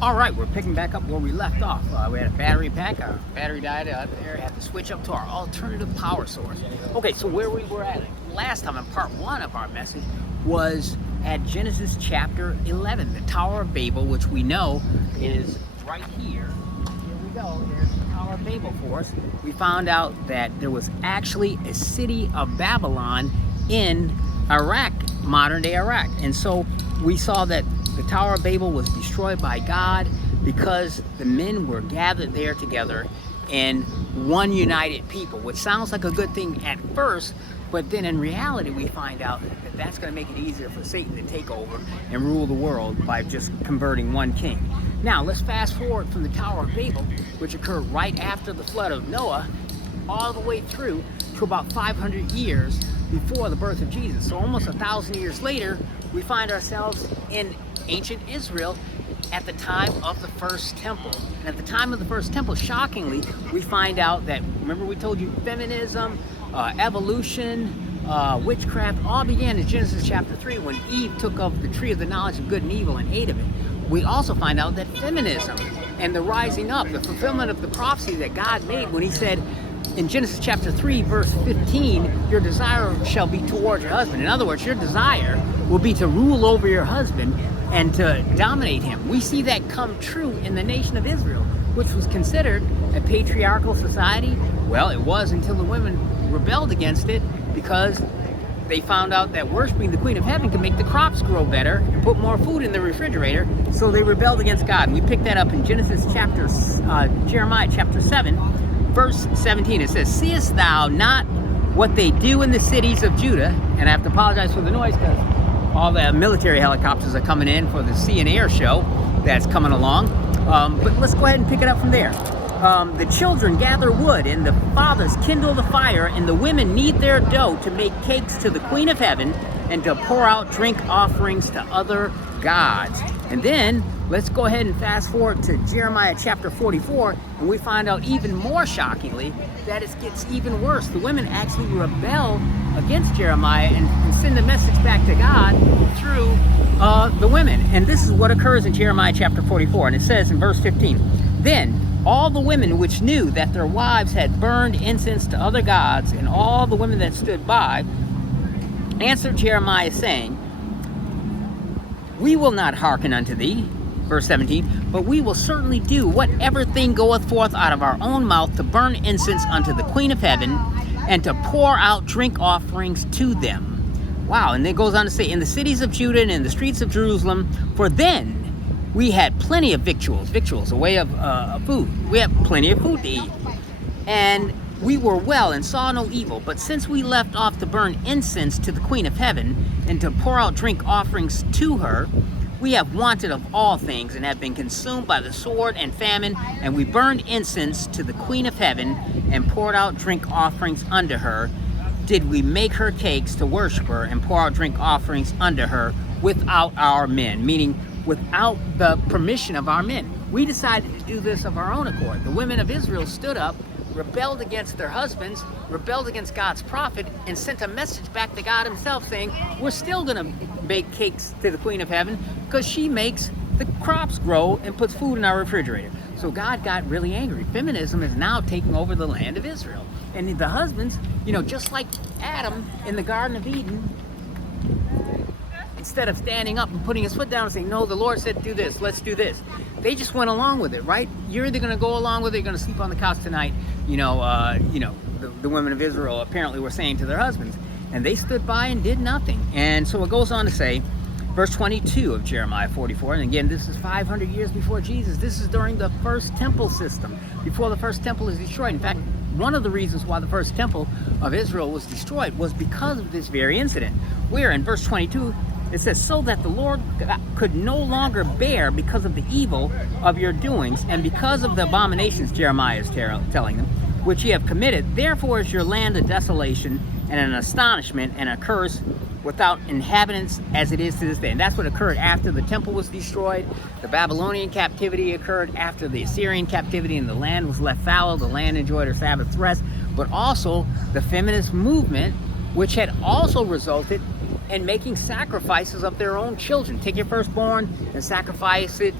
All right, we're picking back up where we left off. We had a battery pack, our battery died out there, had to switch up to our alternative power source. Okay, so where we were at last time in part one of our message was at Genesis chapter 11, the Tower of Babel, which we know is right here. Here we go, there's the Tower of Babel for us. We found out that there was actually a city of Babylon in Iraq, modern day Iraq. And so we saw that the Tower of Babel was destroyed by God because the men were gathered there together in one united people, which sounds like a good thing at first, but then in reality we find out that that's going to make it easier for Satan to take over and rule the world by just converting one king. Now let's fast forward from the Tower of Babel, which occurred right after the flood of Noah, all the way through to about 500 years before the birth of Jesus. So almost 1,000 years later, we find ourselves in ancient Israel at the time of the first temple. And at the time of the first temple, shockingly, we find out that, remember we told you feminism, evolution, witchcraft, all began in Genesis chapter 3 when Eve took of the tree of the knowledge of good and evil and ate of it. We also find out that feminism and the rising up, the fulfillment of the prophecy that God made when he said, in Genesis chapter 3, verse 15, your desire shall be towards your husband. In other words, your desire will be to rule over your husband and to dominate him. We see that come true in the nation of Israel, which was considered a patriarchal society. Well, it was until the women rebelled against it because they found out that worshiping the Queen of Heaven could make the crops grow better and put more food in the refrigerator, so they rebelled against God. And we pick that up in Jeremiah chapter 7, verse 17. It says, seest thou not what they do in the cities of Judah? And I have to apologize for the noise because all the military helicopters are coming in for the sea and air show that's coming along. But let's go ahead and pick it up from there. The children gather wood, and the fathers kindle the fire, and the women knead their dough to make cakes to the Queen of Heaven and to pour out drink offerings to other gods. And then let's go ahead and fast forward to Jeremiah chapter 44, and we find out even more shockingly that it gets even worse. The women actually rebel against Jeremiah and send a message back to God through the women. And this is what occurs in Jeremiah chapter 44, and it says in verse 15, then all the women which knew that their wives had burned incense to other gods, and all the women that stood by, answered Jeremiah, saying, we will not hearken unto thee, verse 17, but we will certainly do whatever thing goeth forth out of our own mouth to burn incense unto the Queen of Heaven, and to pour out drink offerings to them. Wow, and then it goes on to say, in the cities of Judah and in the streets of Jerusalem, for then we had plenty of victuals, a way of food. We had plenty of food to eat. And we were well and saw no evil. But since we left off to burn incense to the Queen of Heaven and to pour out drink offerings to her, we have wanted of all things and have been consumed by the sword and famine. And we burned incense to the Queen of Heaven and poured out drink offerings unto her. Did we make her cakes to worship her and pour out drink offerings unto her without our men? Meaning, without the permission of our men. We decided to do this of our own accord. The women of Israel stood up, rebelled against their husbands, rebelled against God's prophet, and sent a message back to God himself saying, we're still going to bake cakes to the Queen of Heaven because she makes the crops grow and puts food in our refrigerator. So God got really angry. Feminism is now taking over the land of Israel. And the husbands, just like Adam in the Garden of Eden, instead of standing up and putting his foot down and saying, no, the Lord said do this, let's do this, they just went along with it, right? You're either going to go along with it, you're going to sleep on the couch tonight. The women of Israel apparently were saying to their husbands, and they stood by and did nothing. And so it goes on to say, verse 22 of Jeremiah 44, and again, this is 500 years before Jesus. This is during the first temple system, before the first temple is destroyed. In fact, one of the reasons why the first temple of Israel was destroyed was because of this very incident, where in verse 22, it says, so that the Lord could no longer bear because of the evil of your doings and because of the abominations, Jeremiah is telling them, which ye have committed. Therefore is your land a desolation and an astonishment and a curse without inhabitants as it is to this day. And that's what occurred after the temple was destroyed. The Babylonian captivity occurred after the Assyrian captivity, and the land was left fallow. The land enjoyed her Sabbath rest. But also the feminist movement, which had also resulted and making sacrifices of their own children. Take your firstborn and sacrifice it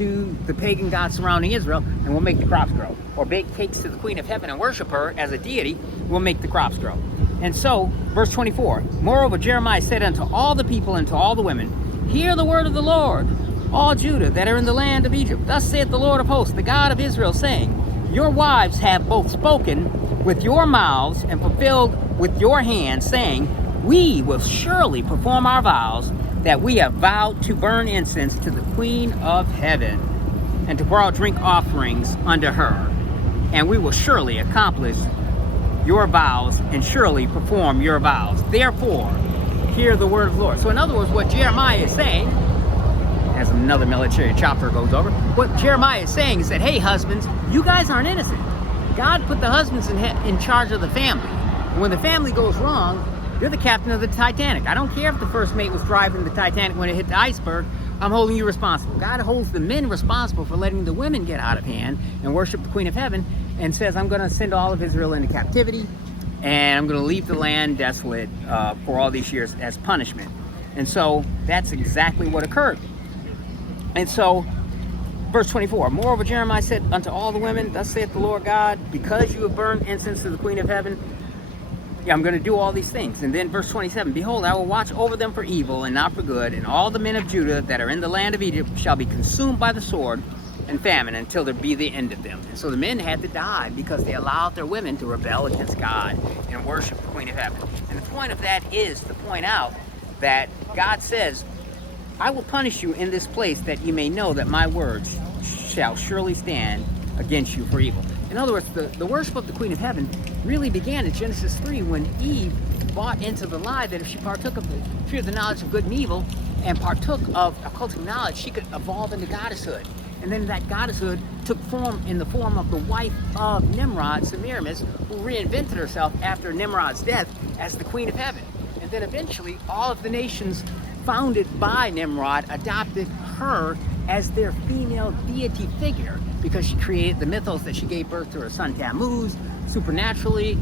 to the pagan gods surrounding Israel, and we'll make the crops grow. Or bake cakes to the Queen of Heaven and worship her as a deity, we'll make the crops grow. And so, verse 24, moreover, Jeremiah said unto all the people and to all the women, hear the word of the Lord, all Judah that are in the land of Egypt. Thus saith the Lord of hosts, the God of Israel, saying, your wives have both spoken with your mouths and fulfilled with your hands, saying, we will surely perform our vows that we have vowed to burn incense to the Queen of Heaven and to pour out drink offerings unto her. And we will surely accomplish your vows and surely perform your vows. Therefore, hear the word of the Lord. So in other words, what Jeremiah is saying, as another military chopper goes over, what Jeremiah is saying is that, hey, husbands, you guys aren't innocent. God put the husbands in charge of the family. And when the family goes wrong, you're the captain of the Titanic. I don't care if the first mate was driving the Titanic when it hit the iceberg. I'm holding you responsible. God holds the men responsible for letting the women get out of hand and worship the Queen of Heaven, and says, I'm going to send all of Israel into captivity, and I'm going to leave the land desolate for all these years as punishment. And so that's exactly what occurred. And so, verse 24, moreover, Jeremiah said unto all the women, thus saith the Lord God, because you have burned incense to the Queen of Heaven, I'm going to do all these things. And then verse 27, behold, I will watch over them for evil and not for good, and all the men of Judah that are in the land of Egypt shall be consumed by the sword and famine until there be the end of them. And so the men had to die because they allowed their women to rebel against God and worship the Queen of Heaven. And the point of that is to point out that God says, I will punish you in this place that you may know that my words shall surely stand against you for evil. In other words, the worship of the Queen of Heaven really began in Genesis 3 when Eve bought into the lie that if she partook of the tree of the knowledge of good and evil and partook of occultic knowledge, she could evolve into goddesshood. And then that goddesshood took form in the form of the wife of Nimrod, Semiramis, who reinvented herself after Nimrod's death as the Queen of Heaven. And then eventually all of the nations founded by Nimrod adopted her as their female deity figure, because she created the mythos that she gave birth to her son Tammuz supernaturally,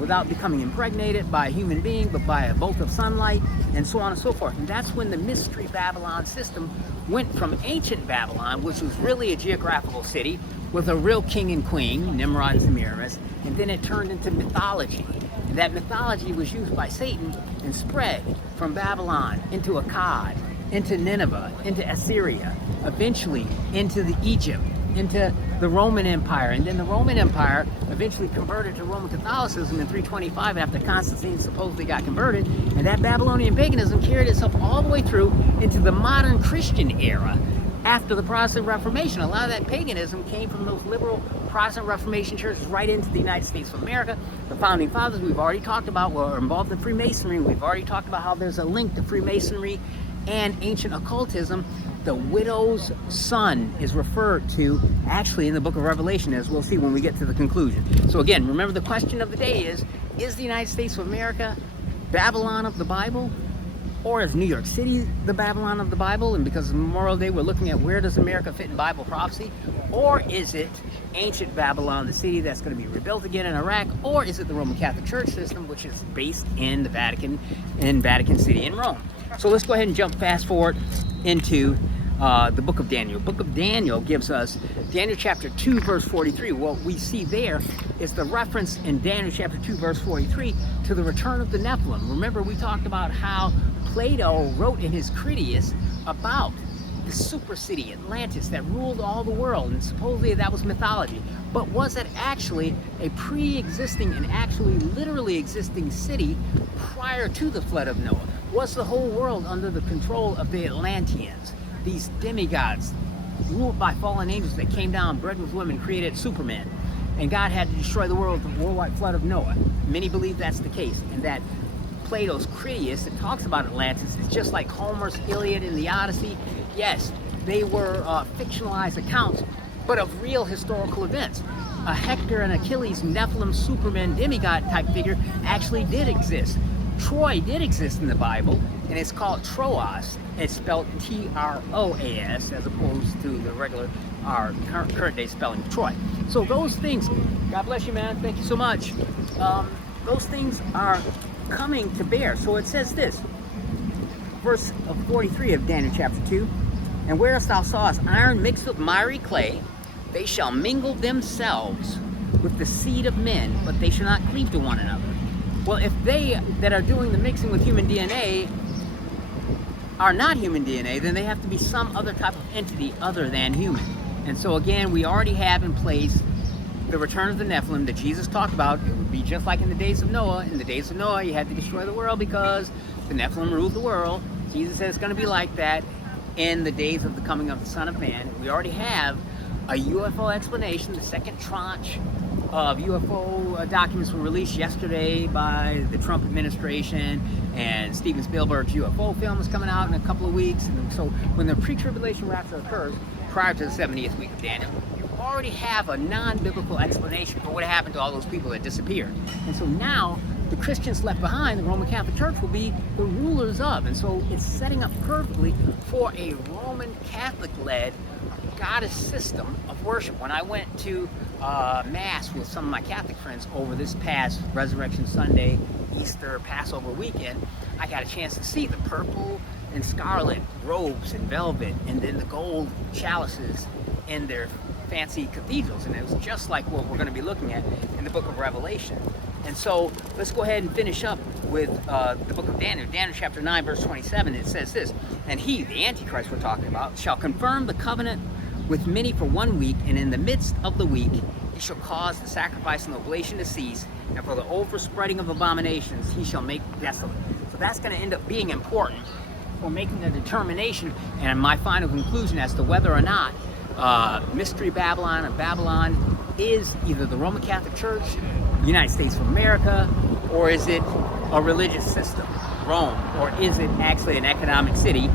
without becoming impregnated by a human being, but by a bolt of sunlight, and so on and so forth. And that's when the Mystery Babylon system went from ancient Babylon, which was really a geographical city with a real king and queen, Nimrod and Semiramis, and then it turned into mythology. And that mythology was used by Satan and spread from Babylon into Akkad, into Nineveh, into Assyria, eventually into the Egypt, into the Roman Empire, and then the Roman Empire eventually converted to Roman Catholicism in 325 after Constantine supposedly got converted, and that Babylonian paganism carried itself all the way through into the modern Christian era after the Protestant Reformation. A lot of that paganism came from those liberal Protestant Reformation churches right into the United States of America. The Founding Fathers we've already talked about were involved in Freemasonry. We've already talked about how there's a link to Freemasonry and ancient occultism. The widow's son is referred to actually in the book of Revelation, as we'll see when we get to the conclusion. So again, remember the question of the day is the United States of America Babylon of the Bible? Or is New York City the Babylon of the Bible? And because of Memorial Day, we're looking at where does America fit in Bible prophecy? Or is it ancient Babylon, the city that's going to be rebuilt again in Iraq? Or is it the Roman Catholic Church system, which is based in the Vatican, in Vatican City in Rome? So let's go ahead and jump fast forward into the book of Daniel. The book of Daniel gives us Daniel chapter 2 verse 43. What we see there is the reference in Daniel chapter 2 verse 43 to the return of the Nephilim. Remember, we talked about how Plato wrote in his Critias about the super city Atlantis that ruled all the world, and supposedly that was mythology. But was it actually a pre-existing and actually literally existing city prior to the flood of Noah? Was the whole world under the control of the Atlanteans, these demigods ruled by fallen angels that came down, bred with women, created Superman, and God had to destroy the world with the worldwide flood of Noah? Many believe that's the case, and that Plato's Critias that talks about Atlantis is just like Homer's Iliad and the Odyssey. Yes, they were fictionalized accounts, but of real historical events. A Hector and Achilles, Nephilim, Superman, demigod type figure actually did exist. Troy did exist in the Bible, and it's called Troas. It's spelled T-R-O-A-S as opposed to the regular, our current day spelling of Troy. So those things, God bless you, man, thank you so much. Those things are coming to bear. So it says this, verse 43 of Daniel chapter 2, And whereas thou sawest iron mixed with miry clay, they shall mingle themselves with the seed of men, but they shall not cleave to one another. Well, if they that are doing the mixing with human DNA are not human DNA, then they have to be some other type of entity other than human. And so again, we already have in place the return of the Nephilim that Jesus talked about. It would be just like in the days of Noah. In the days of Noah, you had to destroy the world because the Nephilim ruled the world. Jesus said it's going to be like that in the days of the coming of the Son of Man. We already have a UFO explanation. The second tranche of UFO documents were released yesterday by the Trump administration, and Steven Spielberg's UFO film is coming out in a couple of weeks. And so when the pre-tribulation rapture occurs, prior to the 70th week of Daniel, you already have a non-biblical explanation for what happened to all those people that disappeared. And so now the Christians left behind, the Roman Catholic Church, will be the rulers of. And so it's setting up perfectly for a Roman Catholic-led goddess system of worship. When I went to Mass with some of my Catholic friends over this past Resurrection Sunday, Easter, Passover weekend, I got a chance to see the purple and scarlet robes and velvet, and then the gold chalices in their fancy cathedrals. And it was just like what we're going to be looking at in the book of Revelation. And so let's go ahead and finish up with the book of Daniel. Daniel chapter 9, verse 27, it says this: "And he," the Antichrist we're talking about, "shall confirm the covenant with many for 1 week, and in the midst of the week he shall cause the sacrifice and oblation to cease, and for the overspreading of abominations he shall make desolate." So that's going to end up being important for making a determination and my final conclusion as to whether or not Mystery Babylon or Babylon is either the Roman Catholic Church, the United States of America, or is it a religious system, Rome, or is it actually an economic city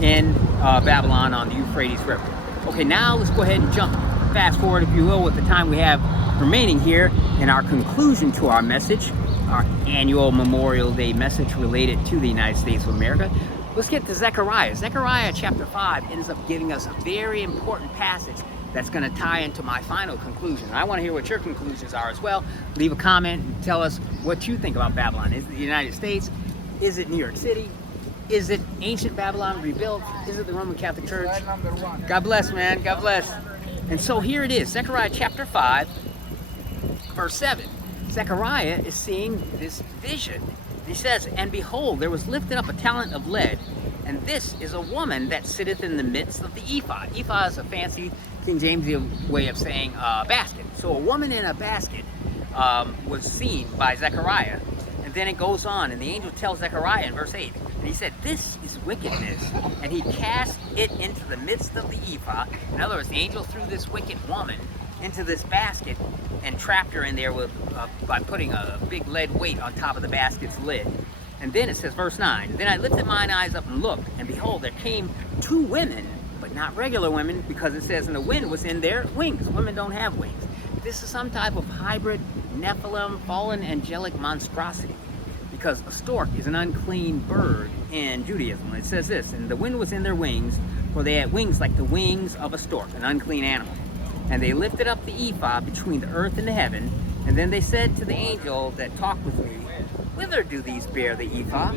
in Babylon on the Euphrates River? Okay, now let's go ahead and jump fast forward, if you will, with the time we have remaining here in our conclusion to our message, our annual Memorial Day message related to the United States of America. Let's get to Zechariah. Zechariah chapter 5 ends up giving us a very important passage that's going to tie into my final conclusion. I want to hear what your conclusions are as well. Leave a comment and tell us what you think about Babylon. Is it the United States? Is it New York City? Is it ancient Babylon rebuilt? Is it the Roman Catholic Church? God bless, man. God bless. And so here it is, Zechariah chapter 5, verse 7. Zechariah is seeing this vision. He says, "And behold, there was lifted up a talent of lead, and this is a woman that sitteth in the midst of the ephod." Ephod is a fancy King James way of saying basket. So a woman in a basket was seen by Zechariah. And then it goes on, and the angel tells Zechariah in verse 8, and he said, "This is wickedness." And he cast it into the midst of the ephod. In other words, the angel threw this wicked woman into this basket and trapped her in there with by putting a big lead weight on top of the basket's lid. And then it says, verse 9, "Then I lifted mine eyes up and looked, and behold, there came 2 women, but not regular women, because it says, and the wind was in their wings." Women don't have wings. This is some type of hybrid Nephilim, fallen angelic monstrosity, because a stork is an unclean bird in Judaism. It says this, "And the wind was in their wings, for they had wings like the wings of a stork," an unclean animal. "And they lifted up the ephod between the earth and the heaven. And then they said to the angel that talked with me, Whither do these bear the ephod?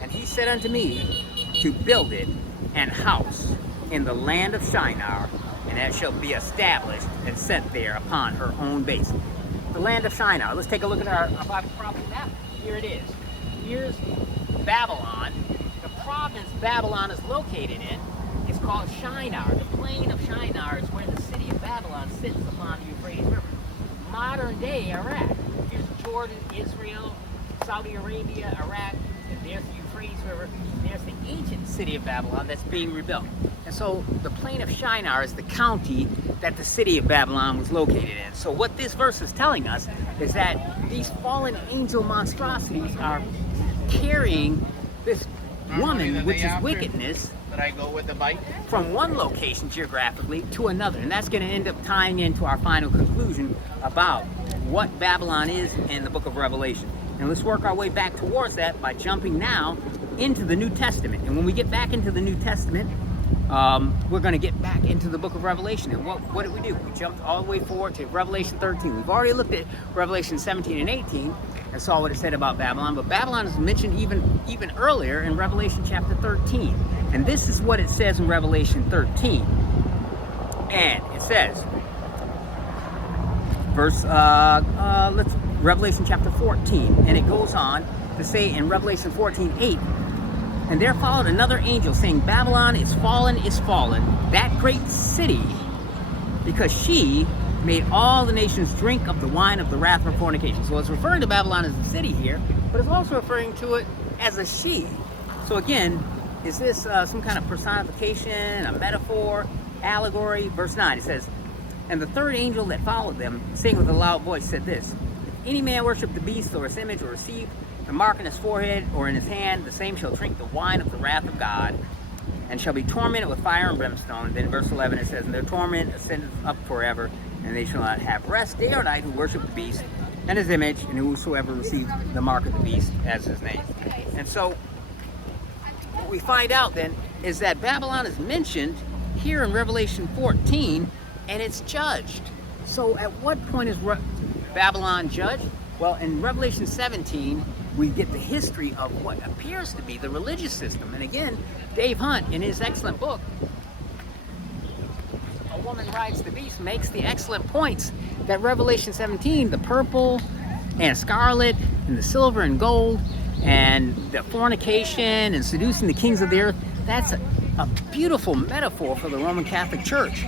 And he said unto me, To build it an house in the land of Shinar, and it shall be established and set there upon her own basin." The land of Shinar. Let's take a look at our Bible property map. Here it is. Here's Babylon. The province Babylon is located in is called Shinar. The plain of Shinar is where the city of Babylon sits upon the Euphrates River. Modern day Iraq. Here's Jordan, Israel, Saudi Arabia, Iraq, and there's the Euphrates River. There's the ancient city of Babylon that's being rebuilt. And so the plain of Shinar is the county that the city of Babylon was located in. So what this verse is telling us is that these fallen angel monstrosities are carrying this woman, which is wickedness, I go with the bike from one location geographically to another. And that's going to end up tying into our final conclusion about what Babylon is in the book of Revelation. And let's work our way back towards that by jumping now into the New Testament. And when we get back into the New Testament, we're going to get back into the book of Revelation. And what did we do? We jumped all the way forward to Revelation 13. We've already looked at Revelation 17 and 18 and saw what it said about Babylon, but Babylon is mentioned even earlier in Revelation chapter 13. And this is what it says in Revelation 13. And it says, Revelation chapter 14, and it goes on to say in Revelation 14:8, and there followed another angel saying, Babylon is fallen, that great city, because she made all the nations drink of the wine of the wrath of fornication. So it's referring to Babylon as a city here, but it's also referring to it as a she. So again, is this some kind of personification, a metaphor, allegory? Verse 9, it says, and the third angel that followed them, saying with a loud voice, said this, if any man worship the beast or its image or receive the mark in his forehead or in his hand, the same shall drink the wine of the wrath of God, and shall be tormented with fire and brimstone. Then verse 11 it says, and their torment ascendeth up forever, and they shall not have rest day or night who worship the beast and his image, and whosoever receives the mark of the beast as his name. And so what we find out then is that Babylon is mentioned here in Revelation 14, and it's judged. So at what point is Babylon judged? Well, in Revelation 17, we get the history of what appears to be the religious system. And again, Dave Hunt, in his excellent book, A Woman Rides the Beast, makes the excellent points that Revelation 17, the purple and scarlet and the silver and gold and the fornication and seducing the kings of the earth, that's a beautiful metaphor for the Roman Catholic Church.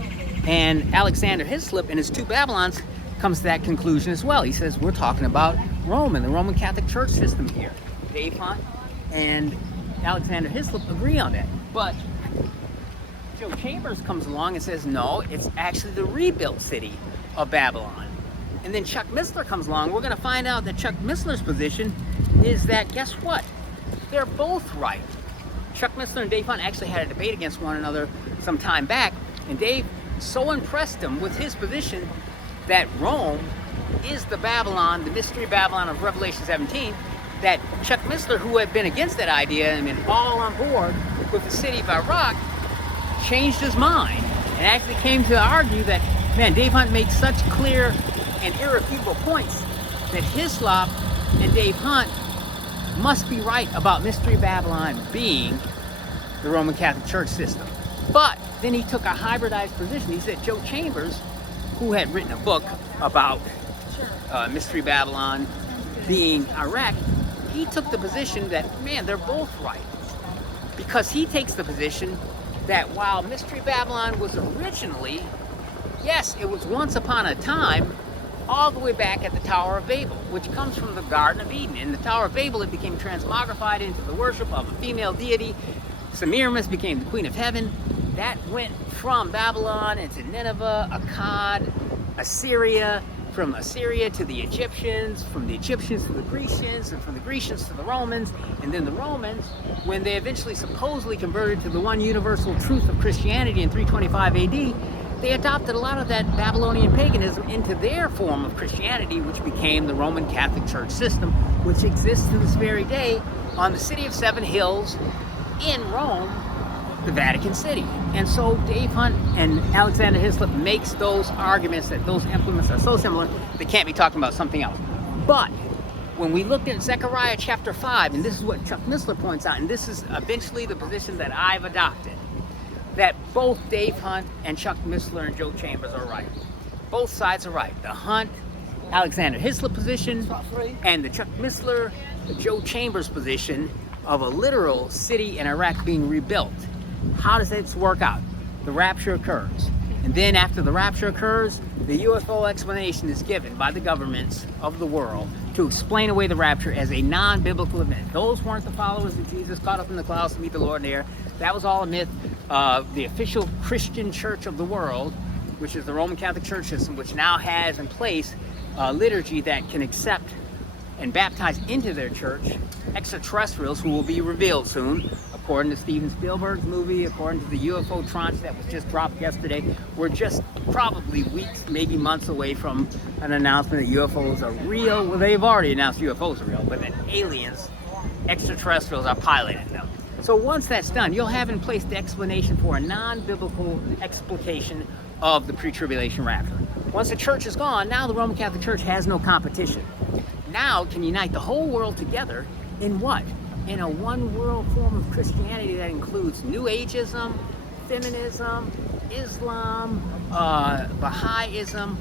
And Alexander Hislop, in his Two Babylons, comes to that conclusion as well. He says we're talking about Rome and the Roman Catholic Church system here. Dave Hunt and Alexander Hislop agree on that. But Joe Chambers comes along and says, no, it's actually the rebuilt city of Babylon. And then Chuck Missler comes along. We're going to find out that Chuck Missler's position is that, guess what? They're both right. Chuck Missler and Dave Hunt actually had a debate against one another some time back, and Dave so impressed him with his position that Rome is the Babylon, the mystery Babylon of Revelation 17, that Chuck Missler, who had been against that idea and been all on board with the city of Iraq, changed his mind and actually came to argue that, man, Dave Hunt makes such clear and irrefutable points that Hislop and Dave Hunt must be right about mystery Babylon being the Roman Catholic Church system. But then he took a hybridized position. He said Joe Chambers, who had written a book about mystery Babylon being Iraq, he took the position that, man, they're both right. Because he takes the position that while mystery Babylon was originally, yes, it was once upon a time, all the way back at the Tower of Babel, which comes from the Garden of Eden. In the Tower of Babel, it became transmogrified into the worship of a female deity. Semiramis became the Queen of Heaven. That went from Babylon into Nineveh, Akkad, Assyria, from Assyria to the Egyptians, from the Egyptians to the Grecians, and from the Grecians to the Romans. And then the Romans, when they eventually supposedly converted to the one universal truth of Christianity in 325 AD, they adopted a lot of that Babylonian paganism into their form of Christianity, which became the Roman Catholic Church system, which exists to this very day on the City of Seven Hills in Rome, the Vatican City. And so Dave Hunt and Alexander Hislop makes those arguments that those implements are so similar, they can't be talking about something else. But when we looked at Zechariah chapter 5, and this is what Chuck Missler points out, and this is eventually the position that I've adopted, that both Dave Hunt and Chuck Missler and Joe Chambers are right. Both sides are right. The Hunt, Alexander Hislop position, and the Chuck Missler, the Joe Chambers position of a literal city in Iraq being rebuilt. How does this work out? The rapture occurs. And then after the rapture occurs, the UFO explanation is given by the governments of the world to explain away the rapture as a non-biblical event. Those weren't the followers of Jesus caught up in the clouds to meet the Lord in the air. That was all a myth. The official Christian church of the world, which is the Roman Catholic Church system, which now has in place a liturgy that can accept and baptize into their church extraterrestrials who will be revealed soon. According to Steven Spielberg's movie, according to the UFO tranche that was just dropped yesterday, we're just probably weeks, maybe months away from an announcement that UFOs are real. Well, they've already announced UFOs are real, but that aliens, extraterrestrials, are piloting them. So once that's done, you'll have in place the explanation for a non-biblical explication of the pre-tribulation rapture. Once the church is gone, now the Roman Catholic Church has no competition. Now it can unite the whole world together in what? In a one-world form of Christianity that includes New Ageism, feminism, Islam, Baha'ism,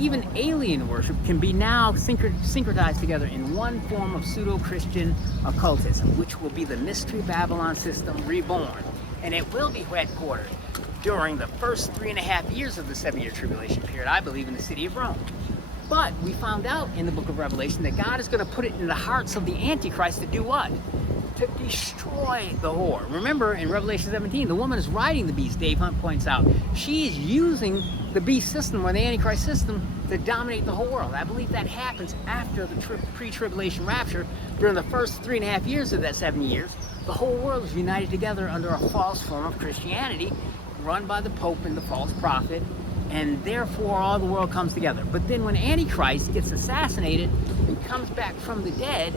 even alien worship can be now syncretized together in one form of pseudo-Christian occultism, which will be the Mystery Babylon system reborn. And it will be headquartered during the first 3.5 years of the 7-year tribulation period, I believe, in the city of Rome. But we found out in the book of Revelation that God is going to put it in the hearts of the Antichrist to do what? To destroy the whore. Remember, in Revelation 17, the woman is riding the beast, Dave Hunt points out. She is using the beast system, or the Antichrist system, to dominate the whole world. I believe that happens after the pre-tribulation rapture. During the first 3.5 years of that 7 years, the whole world is united together under a false form of Christianity, run by the Pope and the false prophet, and therefore all the world comes together. But then when Antichrist gets assassinated and comes back from the dead,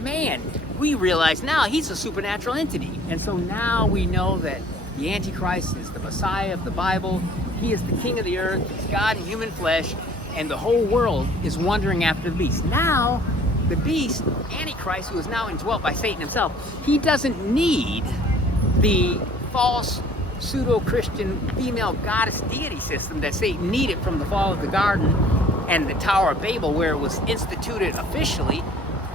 man, we realize now he's a supernatural entity. And so now we know that the Antichrist is the Messiah of the Bible. He is the king of the earth. He's God in human flesh. And the whole world is wandering after the beast. Now, the beast, Antichrist, who is now indwelt by Satan himself, he doesn't need the false pseudo-Christian female goddess deity system that Satan needed from the fall of the garden and the Tower of Babel, where it was instituted officially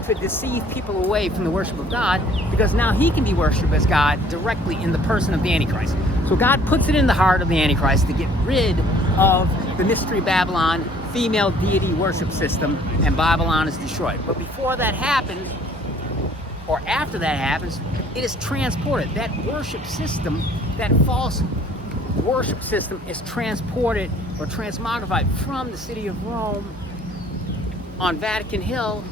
to deceive people away from the worship of God, because now he can be worshipped as God directly in the person of the Antichrist. So God puts it in the heart of the Antichrist to get rid of the Mystery Babylon female deity worship system, and Babylon is destroyed. But before that happens, or after that happens, it is transported. That worship system, that false worship system, is transported or transmogrified from the city of Rome on Vatican Hill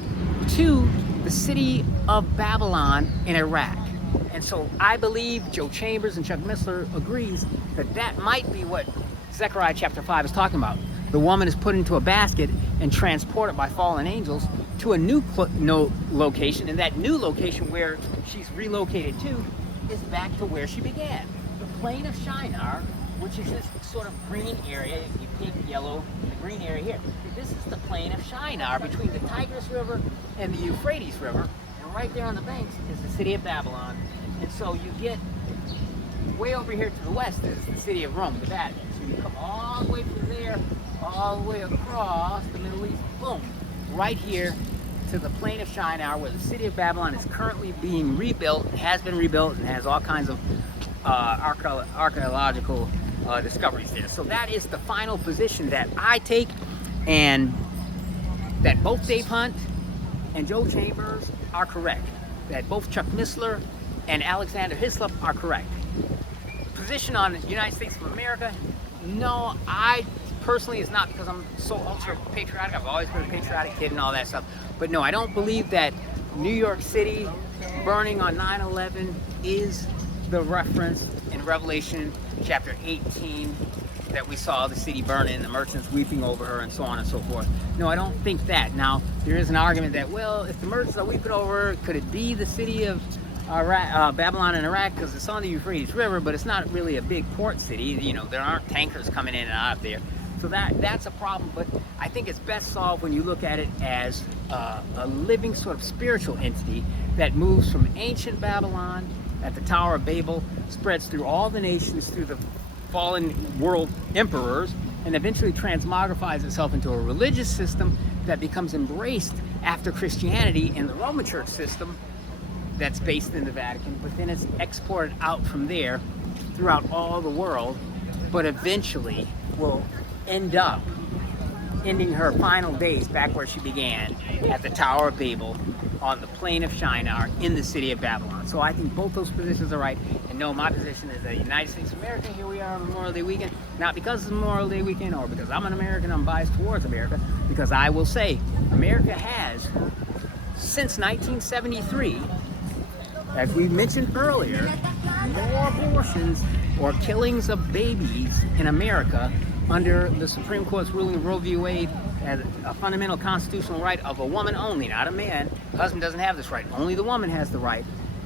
to the city of Babylon in Iraq. And so I believe Joe Chambers and Chuck Missler agrees that that might be what Zechariah chapter 5 is talking about. The woman is put into a basket and transported by fallen angels to a new location, and that new location where she's relocated to is back to where she began. The plain of Shinar, which is this sort of green area, pink, yellow, the green area here. This is the plain of Shinar between the Tigris River and the Euphrates River, and right there on the banks is the city of Babylon. And so you get way over here to the west is the city of Rome, the Vatican. So you come all the way from there, all the way across the Middle East, boom, right here to the plain of Shinar, where the city of Babylon is currently being rebuilt, has been rebuilt, and has all kinds of archaeological discoveries there. So that is the final position that I take, and that both Dave Hunt and Joe Chambers are correct. That both Chuck Missler and Alexander Hislop are correct. Position on the United States of America, no, I personally, is not because I'm so ultra patriotic. I've always been a patriotic kid and all that stuff. But no, I don't believe that New York City burning on 9/11 is the reference in Revelation chapter 18 that we saw the city burning, the merchants weeping over her, and so on and so forth. No, I don't think that. Now, there is an argument that, well, if the merchants are weeping over her, could it be the city of Babylon in Iraq? Because it's on the Euphrates River, but it's not really a big port city. You know, there aren't tankers coming in and out of there. So that's a problem, but I think it's best solved when you look at it as a living sort of spiritual entity that moves from ancient Babylon at the Tower of Babel, spreads through all the nations, through the fallen world emperors, and eventually transmogrifies itself into a religious system that becomes embraced after Christianity in the Roman Church system that's based in the Vatican, but then it's exported out from there throughout all the world, but eventually will end up ending her final days back where she began, at the Tower of Babel on the plain of Shinar in the city of Babylon. So I think both those positions are right. And no, my position is that the United States of America, here we are on Memorial Day weekend, not because it's Memorial Day weekend or because I'm an American, I'm biased towards America, because I will say America has, since 1973, as we mentioned earlier, more abortions or killings of babies in America under the Supreme Court's ruling of Roe v. Wade as a fundamental constitutional right of a woman only, not a man. The husband doesn't have this right. Only the woman has the right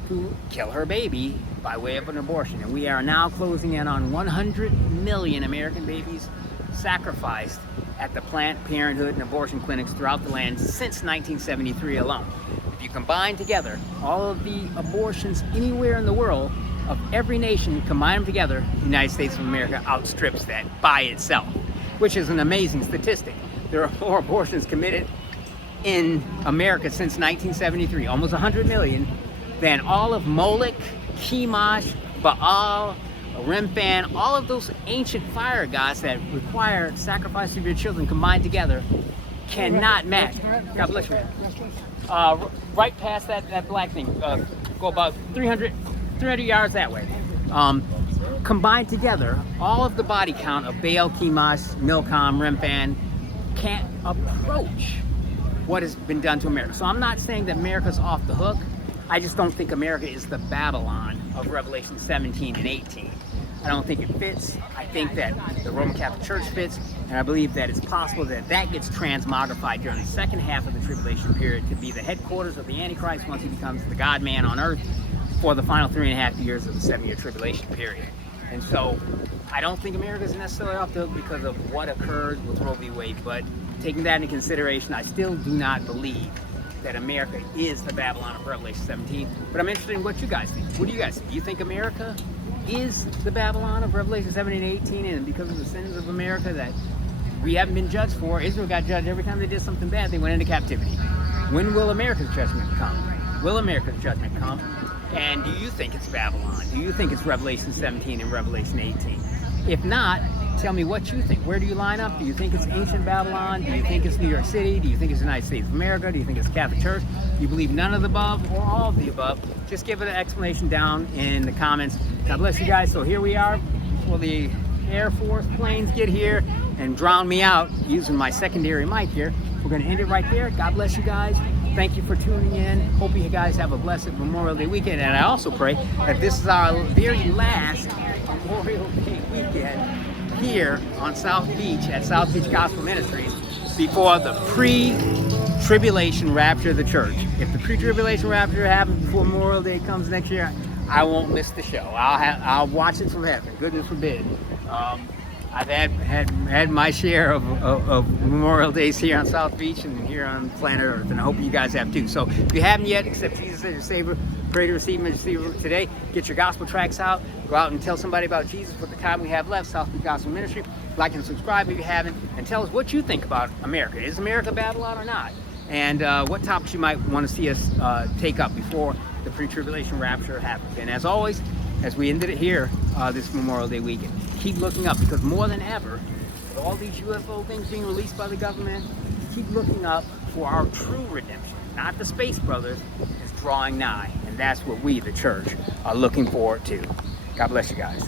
to kill her baby by way of an abortion. And we are now closing in on 100 million American babies sacrificed at the Planned Parenthood and abortion clinics throughout the land since 1973 alone. If you combine together all of the abortions anywhere in the world of every nation, combine them together, the United States of America outstrips that by itself, which is an amazing statistic. There are more abortions committed in America since 1973, almost 100 million, than all of Moloch, Chemosh, Baal, Remphan, all of those ancient fire gods that require sacrifice of your children combined together cannot match. God bless you. Right past that black thing, go about 300 yards that way. Combined together, all of the body count of Baal, Chemosh, Milcom, Remphan can't approach what has been done to America. So I'm not saying that America's off the hook. I just don't think America is the Babylon of Revelation 17 and 18. I don't think it fits. I think that the Roman Catholic Church fits, and I believe that it's possible that that gets transmogrified during the second half of the tribulation period to be the headquarters of the Antichrist once he becomes the God-man on earth for the final 3.5 years of the 7-year tribulation period. And so I don't think America is necessarily off the hook because of what occurred with Roe v. Wade, but taking that into consideration, I still do not believe that America is the Babylon of Revelation 17. But I'm interested in what you guys think. What do you guys think? Do you think America is the Babylon of Revelation 17 and 18, and because of the sins of America that we haven't been judged for, Israel got judged every time they did something bad, they went into captivity. When will America's judgment come? Will America's judgment come? And do you think it's Babylon? Do you think it's Revelation 17 and Revelation 18? If not, tell me what you think. Where do you line up? Do you think it's ancient Babylon? Do you think it's New York City? Do you think it's the United States of America? Do you think it's the Catholic Church? Do you believe none of the above or all of the above? Just give it an explanation down in the comments. God bless you guys. So here we are. Will the Air Force planes get here and drown me out using my secondary mic here? We're going to end it right there. God bless you guys. Thank you for tuning in. Hope you guys have a blessed Memorial Day weekend. And I also pray that this is our very last Memorial Day weekend here on South Beach at South Beach Gospel Ministries before the pre-tribulation rapture of the church. If the pre-tribulation rapture happens before Memorial Day comes next year, I won't miss the show. I'll watch it from heaven. Goodness forbid. I've had my share of Memorial Days here on South Beach and here on planet Earth, and I hope you guys have too. So if you haven't yet, accept Jesus as your Savior, pray to receive Him as your Savior today. Get your gospel tracts out. Go out and tell somebody about Jesus with the time we have left. South Beach Gospel Ministry. Like and subscribe if you haven't, and tell us what you think about America. Is America Babylon or not? And what topics you might want to see us take up before the pre-tribulation rapture happens. And as always, as we ended it here this Memorial Day weekend, keep looking up, because more than ever, with all these UFO things being released by the government, keep looking up for our true redemption, not the Space Brothers, is drawing nigh. And that's what we, the church, are looking forward to. God bless you guys.